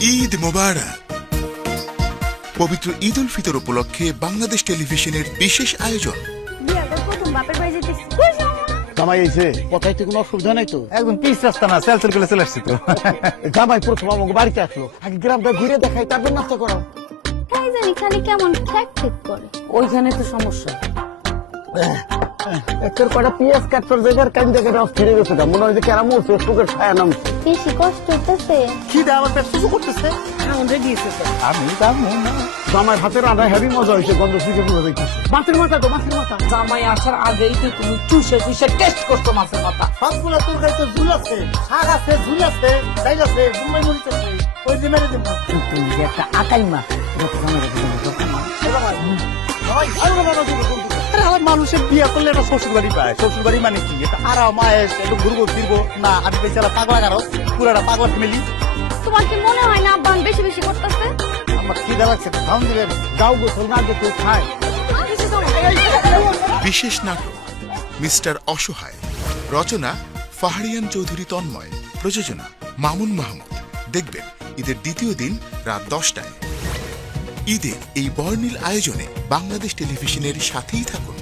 ঈদ মোবারক। পবিত্র ঈদ উল ফিতর উপলক্ষে বাংলাদেশ টেলিভিশনের বিশেষ আয়োজন। জামাই এসে কোথায় তো কোনো অসুবিধা নাই তো? একদম পিস রাস্তা না সেলসেল করে চলে আসছি তো। জামাই প্রথম আমাকে বাড়িতে আসলো। আগে গ্রামটা ঘুরে দেখাই তারপর নাস্তা করাও। তাই কেমন ঠেক ঠেক করে? ওইখানে তো সমস্যা। একের কটা পিএস জায়গার কান রস ছেড়ে গেছে গা। মনে হয় যে কেরাম ছায়া নামছে। বেশি কষ্ট হইতেছে। খিদে আমার পেট শুরু করতেছে? আমি না। জামাই হেভি মজা হয়েছে গন্ধ শুকে পুরো দেখতেছে মাছের মাথা তো মাছের মাথা। জামাই আসার আগেই তো তুমি চুষে চুষে টেস্ট করছ মাছের মাথা। সবগুলো তোর কাছে ঝুল আছে শাক আছে ঝুল আছে ডাইল আছে ওই যে মেরে দেবো। তুমি একটা আকাই মাছ আমার মানুষের বিয়ে করলে এটা শ্বশুর বাড়ি পায়। শ্বশুর বাড়ি মানে কি? এটা আরাম আয়েস একটু ঘুরবো ফিরবো। না আমি বেচারা পাগলা কারও পুরাটা পাগলা ফ্যামিলি তোমার কি মনে হয় না আব্বান বেশি বেশি করতেছে? আমার খিদা লাগছে খাওয়ান দিবেন গাও গোসল না গোসল খায়। বিশেষ নাটক মিস্টার অসহায়। রচনা ফাহারিয়ান চৌধুরী তন্ময়। প্রযোজনা মামুন মাহমুদ। দেখবেন ঈদের দ্বিতীয় দিন রাত দশটায়। ঈদের এই বর্ণিল আয়োজনে বাংলাদেশ টেলিভিশনের সাথেই থাকুন।